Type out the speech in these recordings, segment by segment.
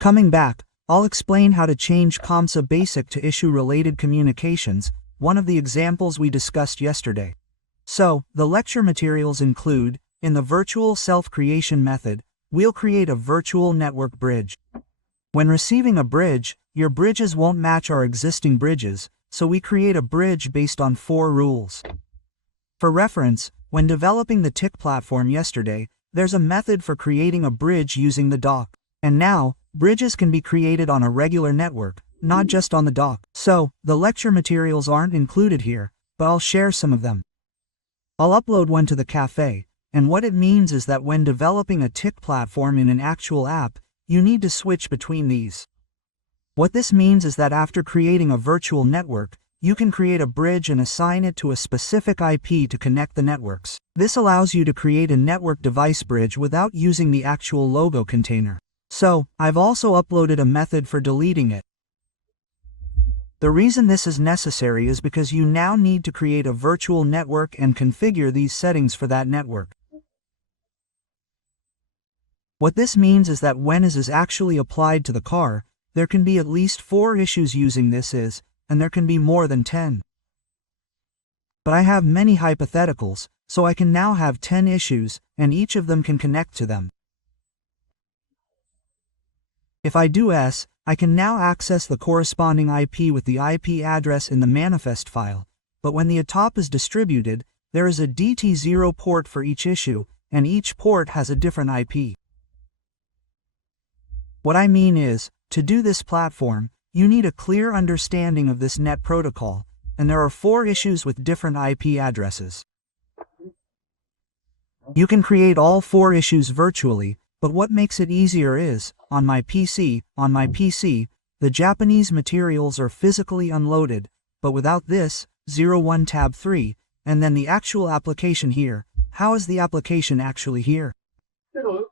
Coming back, I'll explain how to change ComSA basic to issue-related communications, one of the examples we discussed yesterday. So, the lecture materials include, in the virtual self-creation method, we'll create a virtual network bridge. When receiving a bridge, your bridges won't match our existing bridges, so we create a bridge based on 4 rules. For reference, when developing the TIC platform yesterday, there's a method for creating a bridge using the dock. And now, bridges can be created on a regular network, not just on the dock. So, the lecture materials aren't included here, but I'll share some of them. I'll upload one to the cafe, and what it means is that when developing a TIC platform in an actual app, you need to switch between these. What this means is that after creating a virtual network, you can create a bridge and assign it to a specific IP to connect the networks. This allows you to create a network device bridge without using the actual logo container. So, I've also uploaded a method for deleting it. The reason this is necessary is because you now need to create a virtual network and configure these settings for that network. What this means is that when is actually applied to the car, there can be at least 4 issues using this is, and there can be more than 10. But I have many hypotheticals, so I can now have 10 issues, and each of them can connect to them. If I do S, I can now access the corresponding IP with the IP address in the manifest file, but when the AUTOP is distributed, there is a DT0 port for each issue, and each port has a different IP. What I mean is, to do this platform, you need a clear understanding of this net protocol, and there are 4 issues with different IP addresses. You can create all 4 issues virtually, but what makes it easier is, on my PC, the Japanese materials are physically unloaded, but without this, 01 tab 3, and then the actual application here. How is the application actually here? Hello.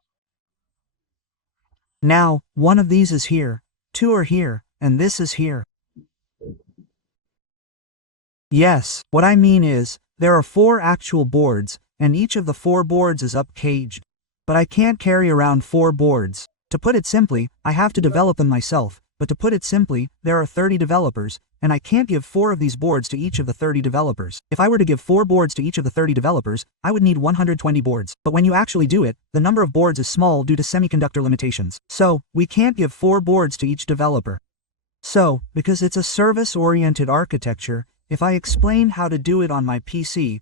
Now, one of these is here, 2 are here, and this is here. Yes, what I mean is, there are 4 actual boards, and each of the 4 boards is up-caged. But I can't carry around 4 boards. To put it simply, I have to develop them myself, but to put it simply, there are 30 developers, and I can't give 4 of these boards to each of the 30 developers. If I were to give 4 boards to each of the 30 developers, I would need 120 boards. But when you actually do it, the number of boards is small due to semiconductor limitations. So, we can't give 4 boards to each developer. So, because it's a service-oriented architecture, if I explain how to do it on my PC,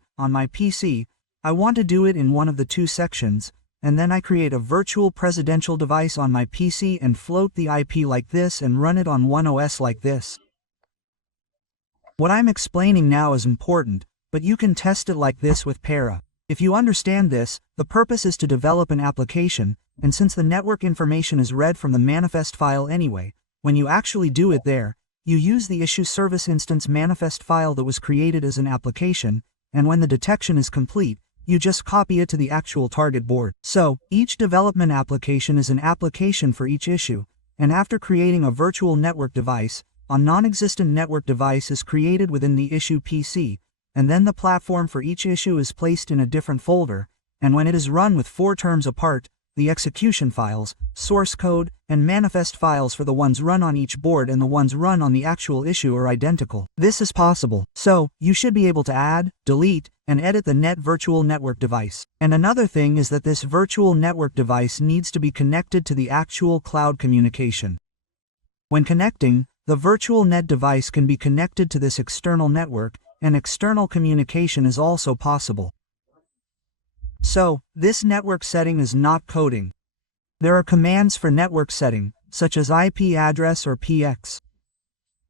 I want to do it in one of the 2 sections, and then I create a virtual presidential device on my PC and float the IP like this and run it on one OS like this. What I'm explaining now is important, but you can test it like this with Para. If you understand this, the purpose is to develop an application, and since the network information is read from the manifest file anyway, when you actually do it there, you use the issue service instance manifest file that was created as an application, and when the detection is complete, you just copy it to the actual target board. So, each development application is an application for each issue, and after creating a virtual network device, a non-existent network device is created within the issue PC, and then the platform for each issue is placed in a different folder, and when it is run with 4 terms apart, the execution files, source code, and manifest files for the ones run on each board and the ones run on the actual issue are identical. This is possible, so you should be able to add, delete, and edit the net virtual network device. And another thing is that this virtual network device needs to be connected to the actual cloud communication. When connecting, the virtual net device can be connected to this external network, and external communication is also possible. So, this network setting is not coding. There are commands for network setting, such as IP address or PX.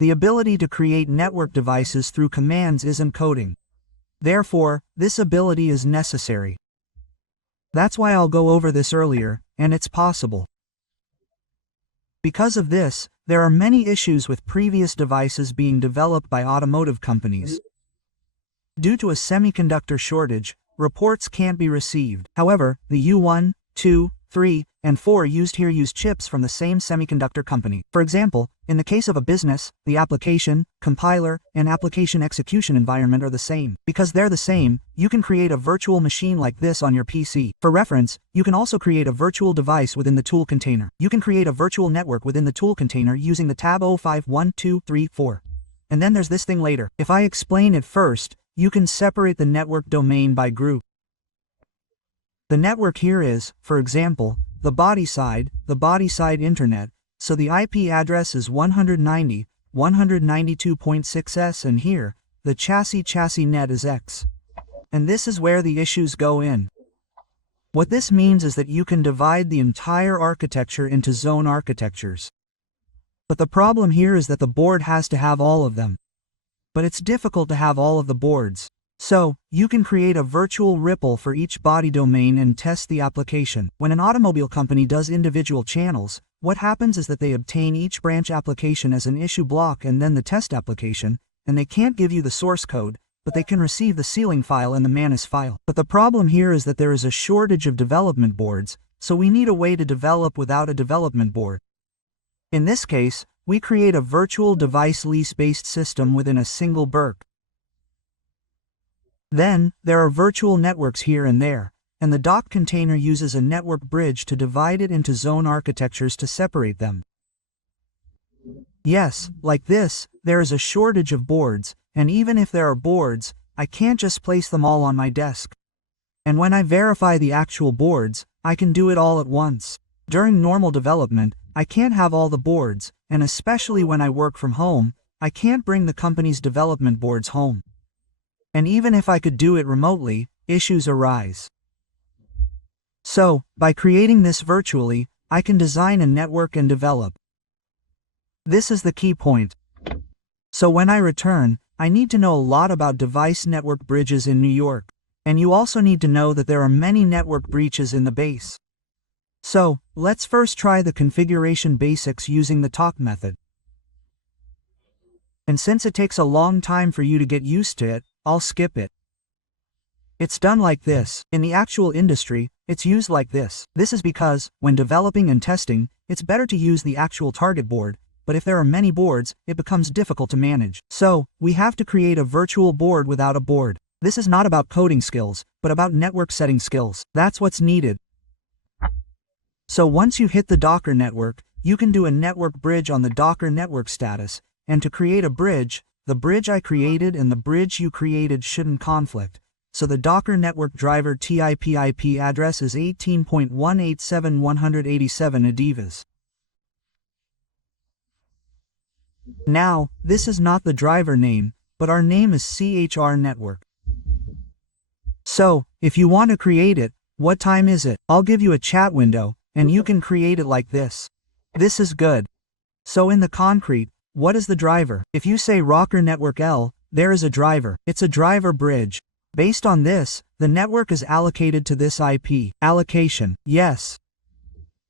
The ability to create network devices through commands isn't coding. Therefore, this ability is necessary. That's why I'll go over this earlier, and it's possible. Because of this, there are many issues with previous devices being developed by automotive companies. Due to a semiconductor shortage, reports can't be received. However, the U1, 2, 3, and 4 used here use chips from the same semiconductor company. For example, in the case of a business, the application, compiler, and application execution environment are the same. Because they're the same, you can create a virtual machine like this on your PC. For reference, you can also create a virtual device within the tool container. You can create a virtual network within the tool container using the tab 051234. And then there's this thing later. If I explain it first, you can separate the network domain by group. The network here is, for example, the body side internet, so the IP address is 190.192.6s, and here, the chassis net is X. And this is where the issues go in. What this means is that you can divide the entire architecture into zone architectures. But the problem here is that the board has to have all of them. But it's difficult to have all of the boards. So, you can create a virtual ripple for each body domain and test the application. When an automobile company does individual channels, what happens is that they obtain each branch application as an issue block and then the test application, and they can't give you the source code, but they can receive the ceiling file and the manus file. But the problem here is that there is a shortage of development boards, so we need a way to develop without a development board. In this case, we create a virtual device lease-based system within a single BERC. Then, there are virtual networks here and there, and the dock container uses a network bridge to divide it into zone architectures to separate them. Yes, like this, there is a shortage of boards, and even if there are boards, I can't just place them all on my desk. And when I verify the actual boards, I can do it all at once. During normal development, I can't have all the boards, and especially when I work from home, I can't bring the company's development boards home. And even if I could do it remotely, issues arise. So, by creating this virtually, I can design a network and develop. This is the key point. So when I return, I need to know a lot about device network bridges in New York. And you also need to know that there are many network breaches in the base. So, let's first try the configuration basics using the talk method. And since it takes a long time for you to get used to it, I'll skip it. It's done like this. In the actual industry, it's used like this. This is because, when developing and testing, it's better to use the actual target board, but if there are many boards, it becomes difficult to manage. So, we have to create a virtual board without a board. This is not about coding skills, but about network setting skills. That's what's needed. So once you hit the Docker network, you can do a network bridge on the Docker network status, and to create a bridge, the bridge I created and the bridge you created shouldn't conflict. So the Docker network driver TCP/IP address is 18.187.187 adivas. Now, this is not the driver name, but our name is CHR network. So, if you want to create it, what time is it? I'll give you a chat window, and you can create it like this. This is good. So in the concrete, what is the driver? If you say Rocker Network L, there is a driver. It's a driver bridge. Based on this, the network is allocated to this IP. Allocation, yes.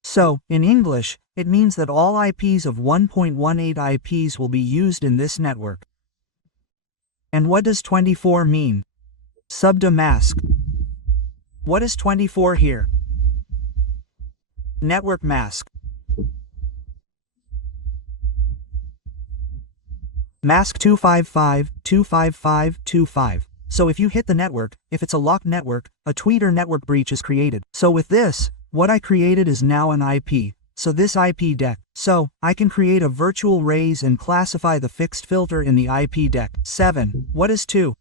So, in English, it means that all IPs of 1.18 IPs will be used in this network. And what does 24 mean? Subda mask. What is 24 here? Network mask. Mask 255.255.25. So if you hit the network, if it's a locked network, a tweeter network breach is created. So with this, what I created is now an IP. So this IP deck. So, I can create a virtual raise and classify the fixed filter in the IP deck. 7. What is 2?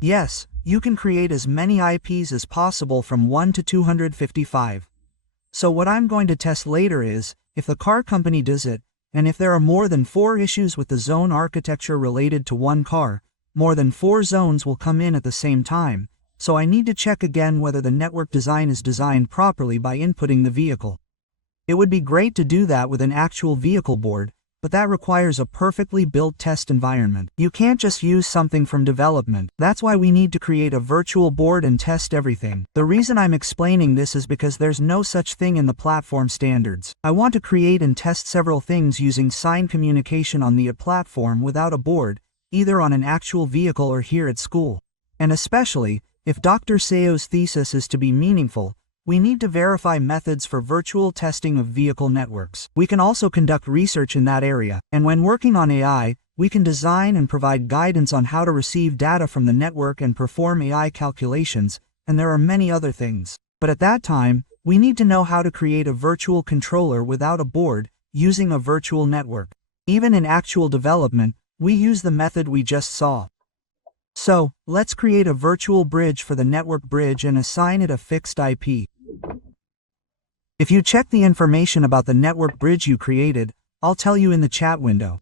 Yes, you can create as many IPs as possible from 1 to 255. So what I'm going to test later is, if the car company does it, and if there are more than 4 issues with the zone architecture related to one car, more than 4 zones will come in at the same time, so I need to check again whether the network design is designed properly by inputting the vehicle. It would be great to do that with an actual vehicle board, but that requires a perfectly built test environment. You can't just use something from development. That's why we need to create a virtual board and test everything. The reason I'm explaining this is because there's no such thing in the platform standards. I want to create and test several things using signed communication on the platform without a board, either on an actual vehicle or here at school. And especially, if Dr. Seo's thesis is to be meaningful, we need to verify methods for virtual testing of vehicle networks. We can also conduct research in that area, and when working on AI, we can design and provide guidance on how to receive data from the network and perform AI calculations, and there are many other things. But at that time, we need to know how to create a virtual controller without a board, using a virtual network. Even in actual development, we use the method we just saw. So, let's create a virtual bridge for the network bridge and assign it a fixed IP. If you check the information about the network bridge you created, I'll tell you in the chat window.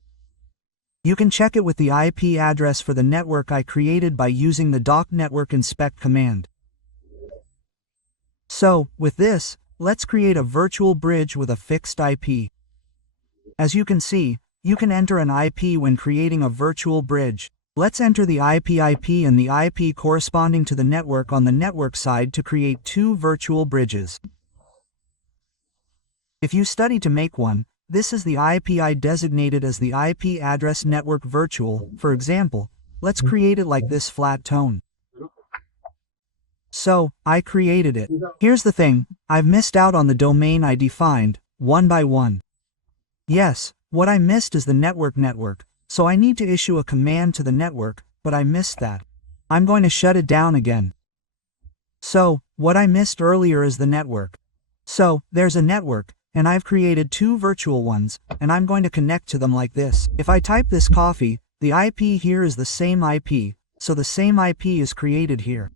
You can check it with the IP address for the network I created by using the doc network inspect command. So, with this, let's create a virtual bridge with a fixed IP. As you can see, you can enter an IP when creating a virtual bridge. Let's enter the IP and the IP corresponding to the network on the network side to create two virtual bridges. If you study to make one, this is the IP I designated as the IP address network virtual. For example, let's create it like this flat tone. So, I created it. Here's the thing, I've missed out on the domain I defined, one by one. Yes, what I missed is the network, so I need to issue a command to the network, but I missed that. I'm going to shut it down again. So, what I missed earlier is the network. So, there's a network, and I've created two virtual ones, and I'm going to connect to them like this. If I type this coffee, the IP here is the same IP, so the same IP is created here.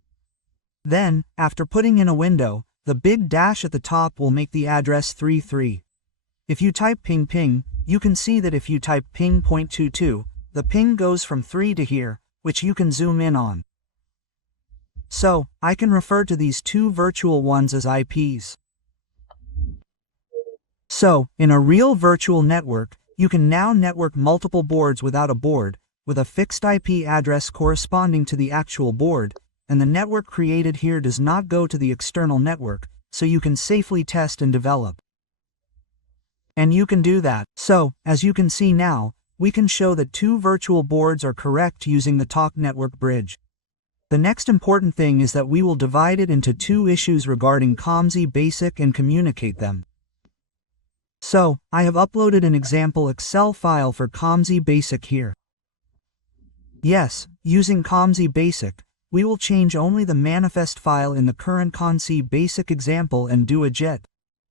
Then, after putting in a window, the big dash at the top will make the address 33. If you type ping ping, you can see that if you type ping.22, the ping goes from 3 to here, which you can zoom in on. So, I can refer to these two virtual ones as IPs. So, in a real virtual network, you can now network multiple boards without a board, with a fixed IP address corresponding to the actual board, and the network created here does not go to the external network, so you can safely test and develop. And you can do that. So, as you can see now, we can show that two virtual boards are correct using the talk network bridge. The next important thing is that we will divide it into two issues regarding COMSI basic and communicate them. So, I have uploaded an example Excel file for COMSI basic here. Yes, using COMSI basic, we will change only the manifest file in the current COMSI basic example and do a jet.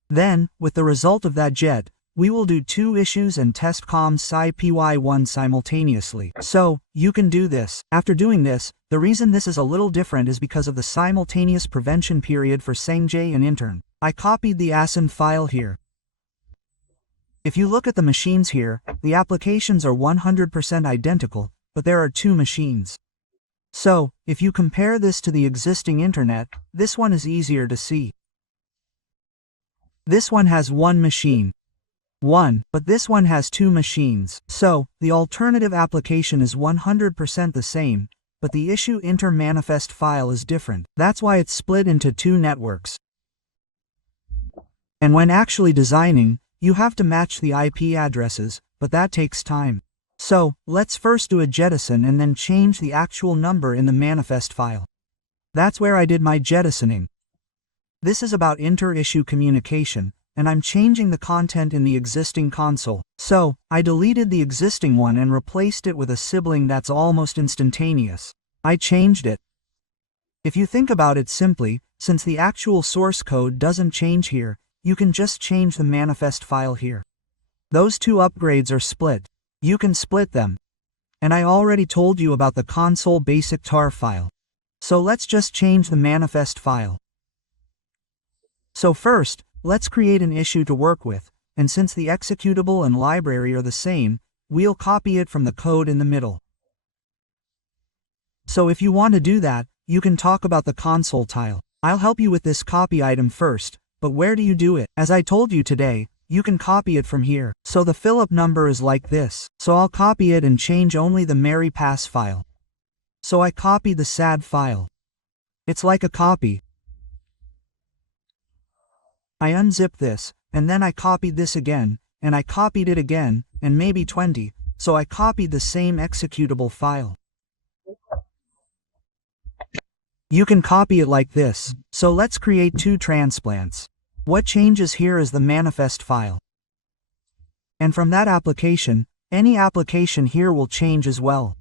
Then, with the result of that jet, we will do two issues and test COMSI PY1 simultaneously. So, you can do this. After doing this, the reason this is a little different is because of the simultaneous prevention period for Sangjay and intern. I copied the ASIN file here. If you look at the machines here, the applications are 100% identical, but there are two machines. So, if you compare this to the existing internet, this one is easier to see. This one has one machine. But this one has two machines. So, the alternative application is 100% the same, but the issue inter-manifest file is different. That's why it's split into two networks. And when actually designing, you have to match the IP addresses, but that takes time. So, let's first do a jettison and then change the actual number in the manifest file. That's where I did my jettisoning. This is about inter-issue communication, and I'm changing the content in the existing console. So, I deleted the existing one and replaced it with a sibling that's almost instantaneous. I changed it. If you think about it simply, since the actual source code doesn't change here, you can just change the manifest file here. Those two upgrades are split. You can split them. And I already told you about the console basic tar file. So let's just change the manifest file. So first, let's create an issue to work with, and since the executable and library are the same, we'll copy it from the code in the middle. So if you want to do that, you can talk about the console tile. I'll help you with this copy item first, but where do you do it? As I told you today, you can copy it from here. So the fill-up number is like this. So I'll copy it and change only the Mary Pass file. So I copy the SAD file. It's like a copy. I unzip this, and then I copied this again, and I copied it again, and maybe 20, so I copied the same executable file. You can copy it like this. So let's create two transplants. What changes here is the manifest file. And from that application, any application here will change as well.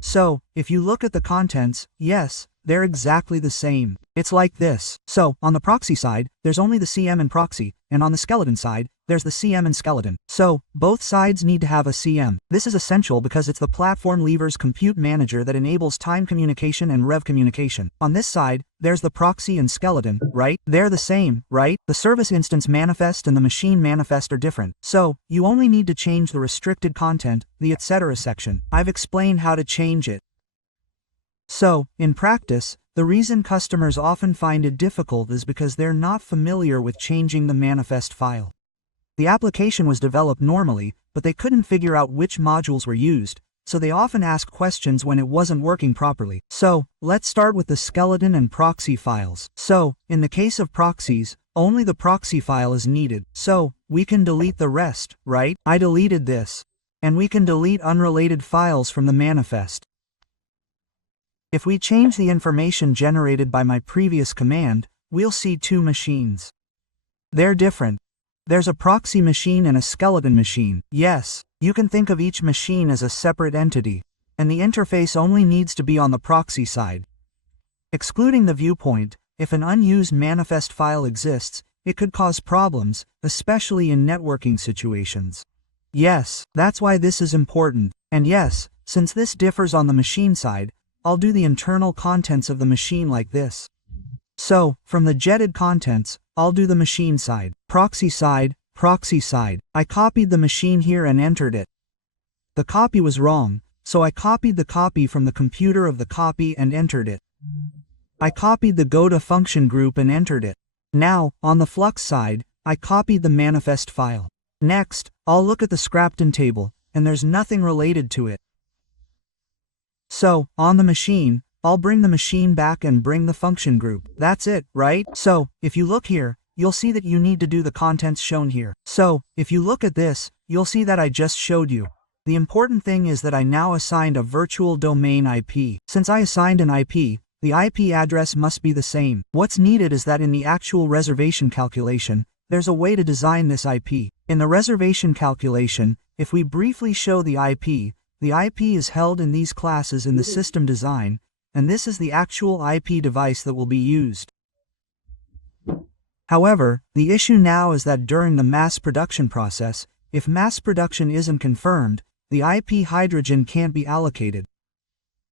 So, if you look at the contents, yes, they're exactly the same. It's like this. So, on the proxy side, there's only the CM and proxy, and on the skeleton side, there's the CM and skeleton. So, both sides need to have a CM. This is essential because it's the platform lever's compute manager that enables time communication and rev communication. On this side, there's the proxy and skeleton, right? They're the same, right? The service instance manifest and the machine manifest are different. So, you only need to change the restricted content, the etc. section. I've explained how to change it. So, in practice, the reason customers often find it difficult is because they're not familiar with changing the manifest file. The application was developed normally, but they couldn't figure out which modules were used, so they often ask questions when it wasn't working properly. So, let's start with the skeleton and proxy files. So, in the case of proxies, only the proxy file is needed. So, we can delete the rest, right? I deleted this. And we can delete unrelated files from the manifest. If we change the information generated by my previous command, we'll see two machines. They're different. There's a proxy machine and a skeleton machine. Yes, you can think of each machine as a separate entity, and the interface only needs to be on the proxy side. Excluding the viewpoint, if an unused manifest file exists, it could cause problems, especially in networking situations. Yes, that's why this is important. And yes, since this differs on the machine side, I'll do the internal contents of the machine like this. So, from the jetted contents, I'll do the machine side. Proxy side, proxy side. I copied the machine here and entered it. The copy was wrong, so I copied the copy from the computer of the copy and entered it. I copied the go to function group and entered it. Now, on the flux side, I copied the manifest file. Next, I'll look at the Scrapton table, and there's nothing related to it. So, on the machine, I'll bring the machine back and bring the function group. That's it, right? So, if you look here, you'll see that you need to do the contents shown here. So, if you look at this, you'll see that I just showed you. The important thing is that I now assigned a virtual domain IP. Since I assigned an IP, the IP address must be the same. What's needed is that in the actual reservation calculation, there's a way to design this IP. In the reservation calculation, if we briefly show the IP is held in these classes in the system design, and this is the actual IP device that will be used. However, the issue now is that during the mass production process, if mass production isn't confirmed, the IP hydrogen can't be allocated.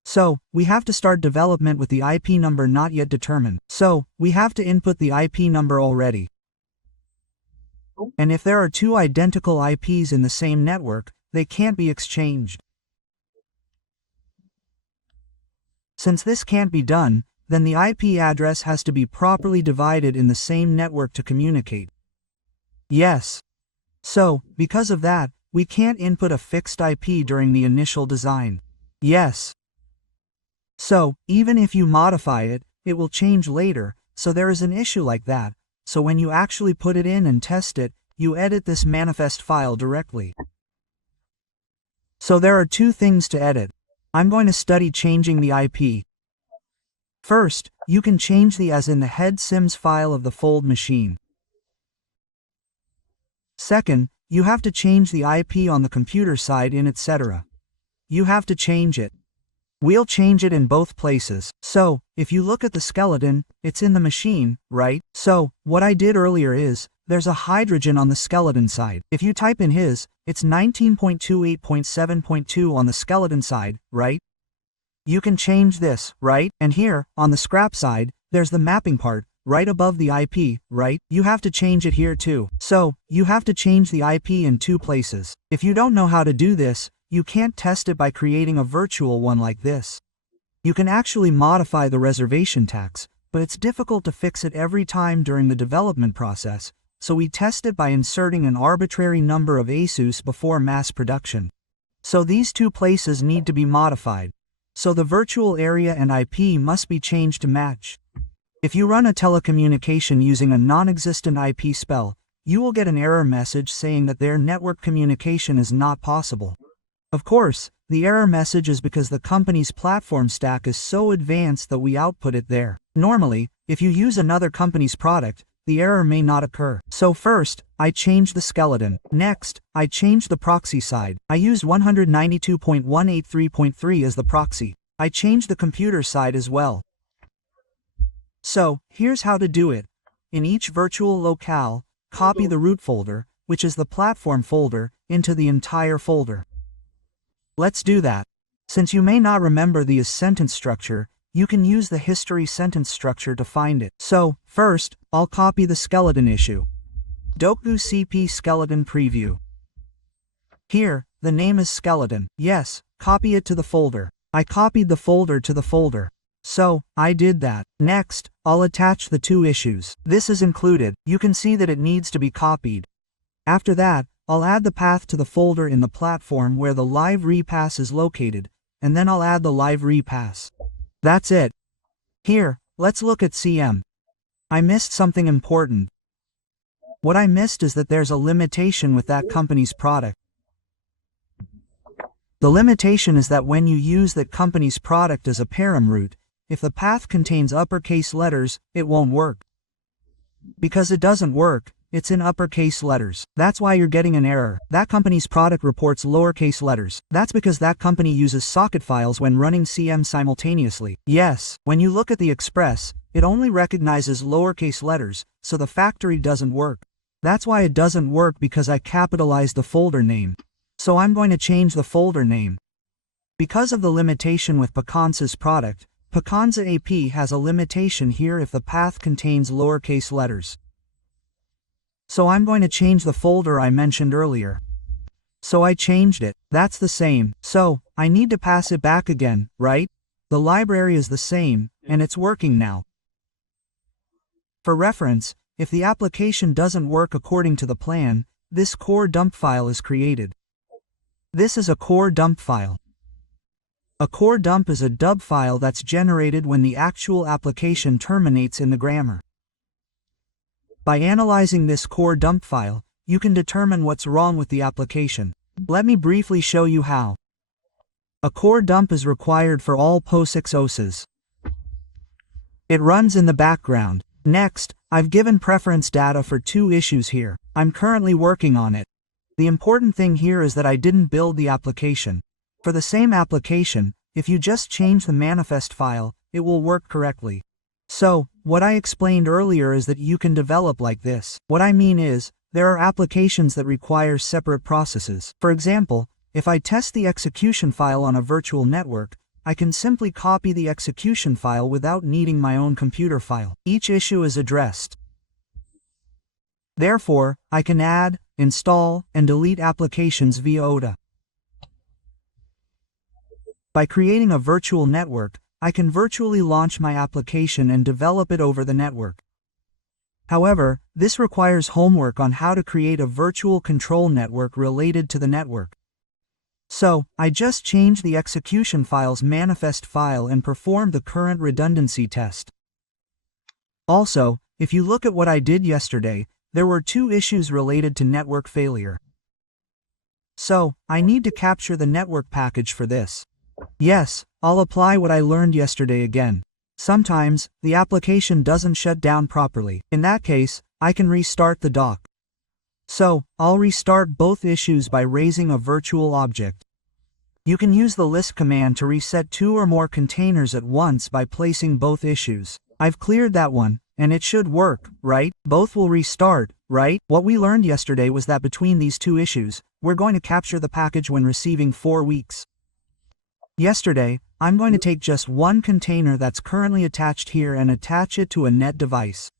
So, we have to start development with the IP number not yet determined. So, we have to input the IP number already. And if there are two identical IPs in the same network, they can't be exchanged. Since this can't be done, then the IP address has to be properly divided in the same network to communicate. Yes. So, because of that, we can't input a fixed IP during the initial design. Yes. So, even if you modify it, it will change later, so there is an issue like that. So when you actually put it in and test it, you edit this manifest file directly. So there are two things to edit. I'm going to study changing the IP. First, you can change the as in the head sims file of the fold machine. Second, you have to change the IP on the computer side in etc. You have to change it. We'll change it in both places. So, if you look at the skeleton, it's in the machine, right? So, what I did earlier is, there's a hydrogen on the skeleton side. If you type in his, it's 19.28.7.2 on the skeleton side, right? You can change this, right? And here, on the scrap side, there's the mapping part, right above the IP, right? You have to change it here too. So, you have to change the IP in two places. If you don't know how to do this, you can't test it by creating a virtual one like this. You can actually modify the reservation tax, but it's difficult to fix it every time during the development process, so we test it by inserting an arbitrary number of ASUS before mass production. So these two places need to be modified. So the virtual area and IP must be changed to match. If you run a telecommunication using a non-existent IP spell, you will get an error message saying that their network communication is not possible. Of course, the error message is because the company's platform stack is so advanced that we output it there. Normally, if you use another company's product, the error may not occur. So first, I change the skeleton. Next, I change the proxy side. I used 192.183.3 as the proxy. I changed the computer side as well. So, here's how to do it. In each virtual locale, copy the root folder, which is the platform folder, into the entire folder. Let's do that. Since you may not remember the sentence structure, you can use the history sentence structure to find it. So, first, I'll copy the skeleton issue. Doku CP skeleton preview. Here, the name is skeleton. Yes, copy it to the folder. I copied the folder to the folder. So, I did that. Next, I'll attach the two issues. This is included. You can see that it needs to be copied. After that, I'll add the path to the folder in the platform where the live repass is located, and then I'll add the live repass. That's it. Here, let's look at CM. I missed something important. What I missed is that there's a limitation with that company's product. The limitation is that when you use that company's product as a param root, if the path contains uppercase letters, it won't work. Because it doesn't work, it's in uppercase letters. That's why you're getting an error. That company's product reports lowercase letters. That's because that company uses socket files when running CM simultaneously. Yes, when you look at the express, it only recognizes lowercase letters, so the factory doesn't work. That's why it doesn't work, because I capitalized the folder name. So I'm going to change the folder name. Because of the limitation with PopcornSAR's product, PopcornSAR AP has a limitation here if the path contains lowercase letters. So I'm going to change the folder I mentioned earlier. So I changed it. That's the same. So, I need to pass it back again, right? The library is the same, and it's working now. For reference, if the application doesn't work according to the plan, this core dump file is created. This is a core dump file. A core dump is a dub file that's generated when the actual application terminates in the grammar. By analyzing this core dump file, you can determine what's wrong with the application. Let me briefly show you how. A core dump is required for all POSIX OSes. It runs in the background. Next, I've given preference data for two issues here. I'm currently working on it. The important thing here is that I didn't build the application. For the same application, if you just change the manifest file, it will work correctly. So, what I explained earlier is that you can develop like this. What I mean is, there are applications that require separate processes. For example, if I test the execution file on a virtual network, I can simply copy the execution file without needing my own computer file. Each issue is addressed. Therefore, I can add, install, and delete applications via AUTOSAR. By creating a virtual network, I can virtually launch my application and develop it over the network. However, this requires homework on how to create a virtual control network related to the network. So, I just changed the execution file's manifest file and performed the current redundancy test. Also, if you look at what I did yesterday, there were two issues related to network failure. So, I need to capture the network package for this. Yes, I'll apply what I learned yesterday again. Sometimes, the application doesn't shut down properly. In that case, I can restart the dock. So, I'll restart both issues by raising a virtual object. You can use the list command to reset two or more containers at once by placing both issues. I've cleared that one, and it should work, right? Both will restart, right? What we learned yesterday was that between these two issues, we're going to capture the package when receiving 4 weeks. Yesterday, I'm going to take just one container that's currently attached here and attach it to a net device.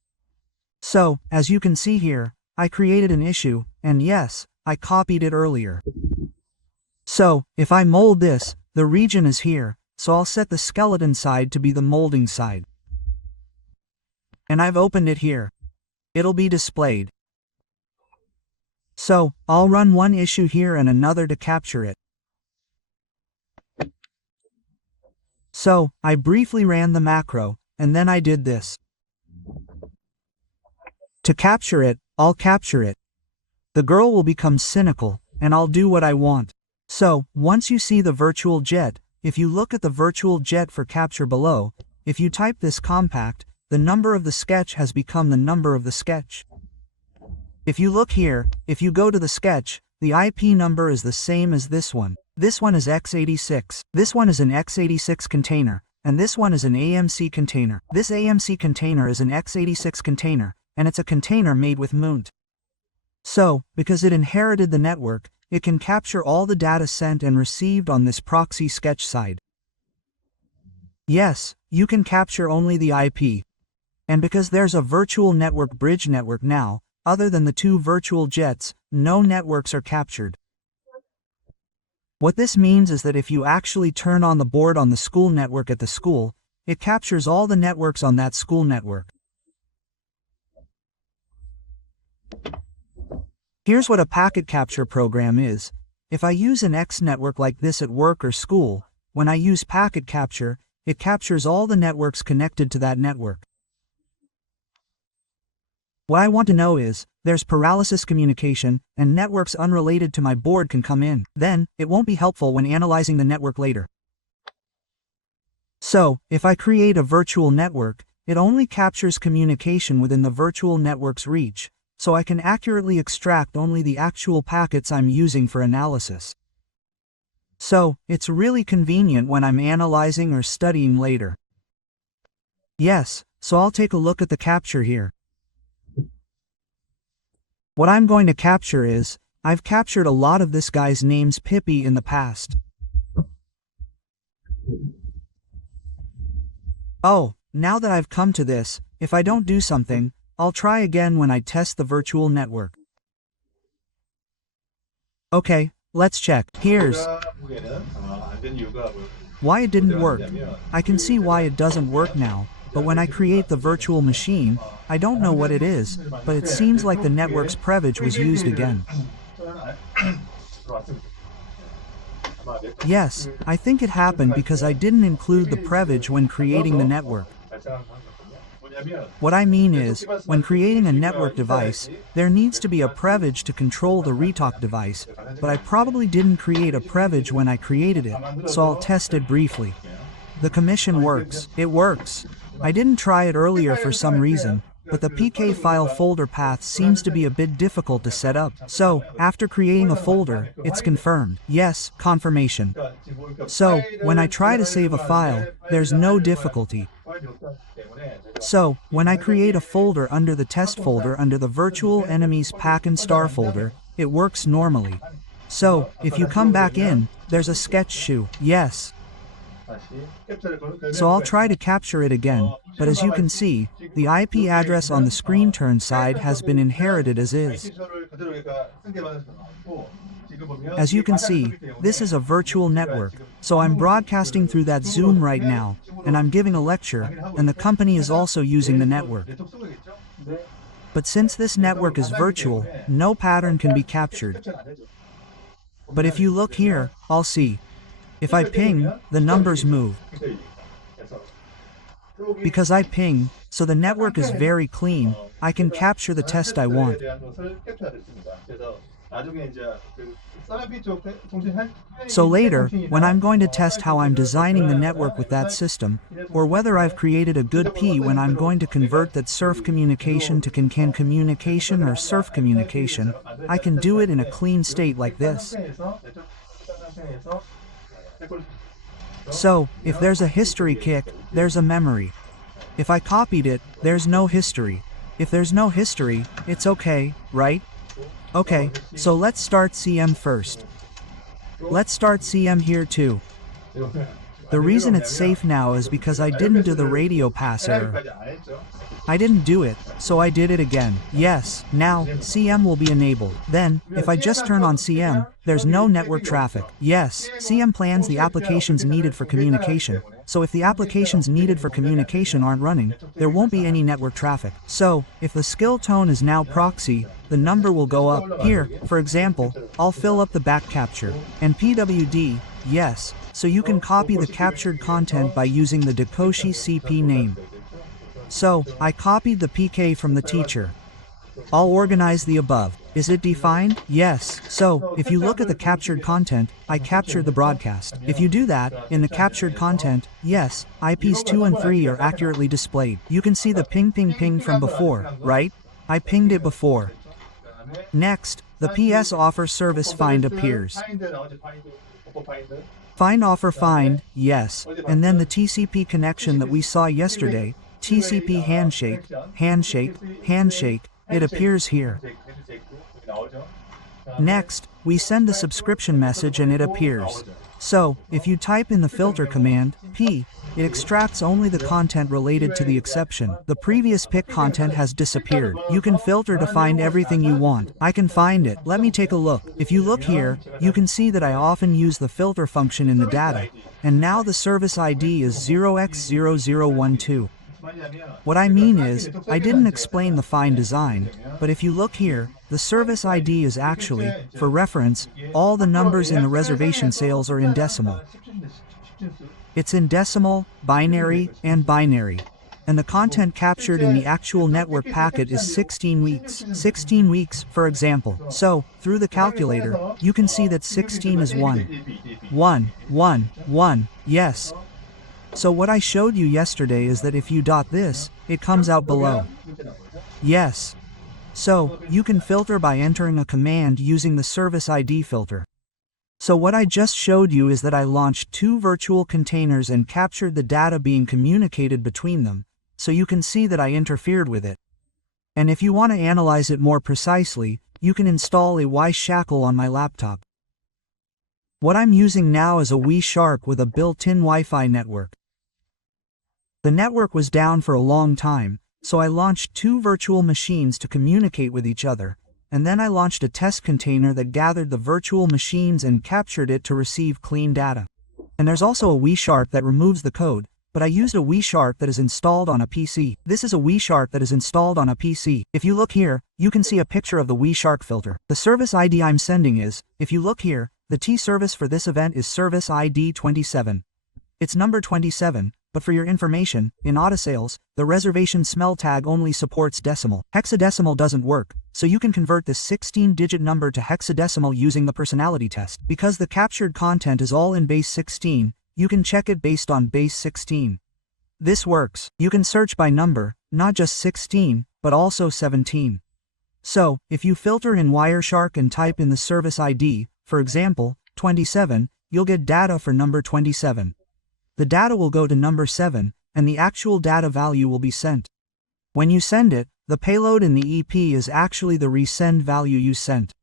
So, as you can see here, I created an issue, and yes, I copied it earlier. So, if I mold this, the region is here, so I'll set the skeleton side to be the molding side. And I've opened it here. It'll be displayed. So, I'll run one issue here and another to capture it. So, I briefly ran the macro, and then I did this. To capture it, I'll capture it. The girl will become cynical, and I'll do what I want. So, once you see the virtual jet, if you look at the virtual jet for capture below, if you type this compact, the number of the sketch has become the number of the sketch. If you look here, if you go to the sketch, the IP number is the same as this one. This one is x86, this one is an x86 container, and this one is an AMC container. This AMC container is an x86 container, and it's a container made with Munt. So, because it inherited the network, it can capture all the data sent and received on this proxy sketch side. Yes, you can capture only the IP. And because there's a virtual network bridge network now, other than the two virtual jets, no networks are captured. What this means is that if you actually turn on the board on the school network at the school, it captures all the networks on that school network. Here's what a packet capture program is. If I use an X network like this at work or school, when I use packet capture, it captures all the networks connected to that network. What I want to know is, there's paralysis communication, and networks unrelated to my board can come in. Then, it won't be helpful when analyzing the network later. So, if I create a virtual network, it only captures communication within the virtual network's reach, so I can accurately extract only the actual packets I'm using for analysis. So, it's really convenient when I'm analyzing or studying later. Yes, so I'll take a look at the capture here. What I'm going to capture is, I've captured a lot of this guy's name's Pippi in the past. Oh, now that I've come to this, if I don't do something, I'll try again when I test the virtual network. Okay, let's check. Here's why it didn't work. I can see why it doesn't work now, but when I create the virtual machine, I don't know what it is, but it seems like the network's privilege was used again. Yes, I think it happened because I didn't include the privilege when creating the network. What I mean is, when creating a network device, there needs to be a privilege to control the retalk device, but I probably didn't create a privilege when I created it, so I'll test it briefly. The commission works. It works. I didn't try it earlier for some reason, but the PK file folder path seems to be a bit difficult to set up. So, after creating a folder, it's confirmed. Yes, confirmation. So, when I try to save a file, there's no difficulty. So, when I create a folder under the test folder under the virtual enemies PopcornSAR folder, it works normally. So, if you come back in, there's a sketch shoe. Yes. So I'll try to capture it again, but as you can see, the IP address on the screen turn side has been inherited as is. As you can see, this is a virtual network, so I'm broadcasting through that Zoom right now, and I'm giving a lecture, and the company is also using the network. But since this network is virtual, no pattern can be captured. But if you look here, I'll see. If I ping, the numbers move. Because I ping, so the network is very clean, I can capture the test I want. So later, when I'm going to test how I'm designing the network with that system, or whether I've created a good P when I'm going to convert that surf communication to can communication or surf communication, I can do it in a clean state like this. So, if there's a history kick, there's a memory. If I copied it, there's no history. If there's no history, it's okay, right? Okay, so let's start CM first. Let's start CM here too. The reason it's safe now is because I didn't do the radio pass error. I didn't do it, so I did it again. Yes, now, CM will be enabled. Then, if I just turn on CM, there's no network traffic. Yes, CM plans the applications needed for communication. So if the applications needed for communication aren't running, there won't be any network traffic. So, if the skill tone is now proxy, the number will go up. Here, for example, I'll fill up the back capture. And PWD, yes, so you can copy the captured content by using the Dakoshi CP name. So, I copied the PK from the teacher. I'll organize the above. Is it defined? Yes. So, if you look at the captured content, I captured the broadcast. If you do that, in the captured content, yes, IPs 2 and 3 are accurately displayed. You can see the ping ping ping from before, right? I pinged it before. Next, the PS offer service find appears. Find offer find, yes, and then the TCP connection that we saw yesterday, TCP handshake, handshake, handshake, it appears here. Next, we send the subscription message and it appears. So, if you type in the filter command, P, it extracts only the content related to the exception. The previous pick content has disappeared. You can filter to find everything you want. I can find it. Let me take a look. If you look here, you can see that I often use the filter function in the data, and now the service ID is 0x0012. What I mean is, I didn't explain the find design, but if you look here, the service ID is actually, for reference, all the numbers in the reservation sales are in decimal. It's in decimal, binary, and binary. And the content captured in the actual network packet is 16 weeks. 16 weeks, for example. So, through the calculator, you can see that 16 is 1. 1, 1, 1, yes. So what I showed you yesterday is that if you dot this, it comes out below. Yes. So, you can filter by entering a command using the service ID filter. So what I just showed you is that I launched 2 virtual containers and captured the data being communicated between them, so you can see that I interfered with it. And if you want to analyze it more precisely, you can install a Y-Shackle on my laptop. What I'm using now is a Wii-Shark with a built-in Wi-Fi network. The network was down for a long time, so I launched 2 virtual machines to communicate with each other, and then I launched a test container that gathered the virtual machines and captured it to receive clean data. And there's also a Wii-Shark that removes the code, but I used a Wii-Shark that is installed on a PC. This is a Wii-Shark that is installed on a PC. If you look here, you can see a picture of the Wii-Shark filter. The service ID I'm sending is, if you look here, the T service for this event is service ID 27. It's number 27. But for your information, in AUTOSAR, the reservation smell tag only supports decimal. Hexadecimal doesn't work, so you can convert this 16-digit number to hexadecimal using the personality test. Because the captured content is all in base 16, you can check it based on base 16. This works. You can search by number, not just 16, but also 17. So, if you filter in Wireshark and type in the service ID, for example, 27, you'll get data for number 27. The data will go to number 7, and the actual data value will be sent. When you send it, the payload in the EP is actually the resend value you sent.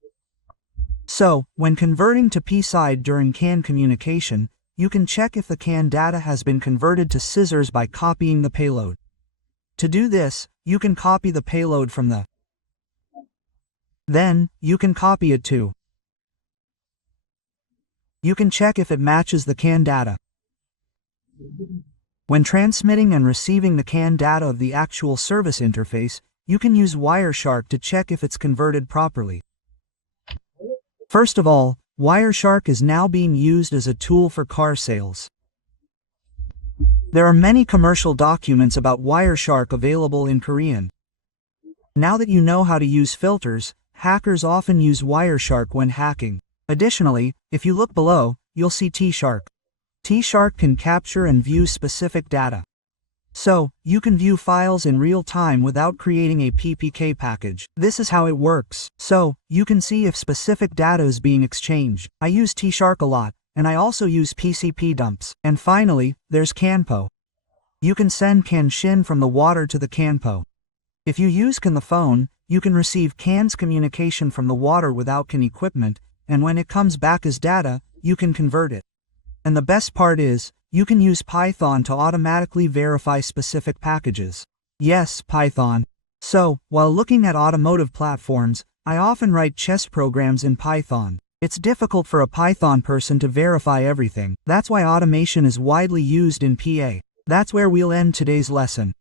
So, when converting to P-side during CAN communication, you can check if the CAN data has been converted to scissors by copying the payload. To do this, you can copy the payload from the. Then, you can copy it to. You can check if it matches the CAN data. When transmitting and receiving the CAN data of the actual service interface, you can use Wireshark to check if it's converted properly. First of all, Wireshark is now being used as a tool for car sales. There are many commercial documents about Wireshark available in Korean. Now that you know how to use filters, hackers often use Wireshark when hacking. Additionally, if you look below, you'll see T-Shark. T-Shark can capture and view specific data. So, you can view files in real time without creating a PPK package. This is how it works. So, you can see if specific data is being exchanged. I use T-Shark a lot, and I also use PCP dumps. And finally, there's CANPO. You can send CAN Shin from the water to the CANPO. If you use CAN the phone, you can receive CAN's communication from the water without CAN equipment, and when it comes back as data, you can convert it. And the best part is, you can use Python to automatically verify specific packages. Yes, Python. So, while looking at automotive platforms, I often write chess programs in Python. It's difficult for a Python person to verify everything. That's why automation is widely used in PA. That's where we'll end today's lesson.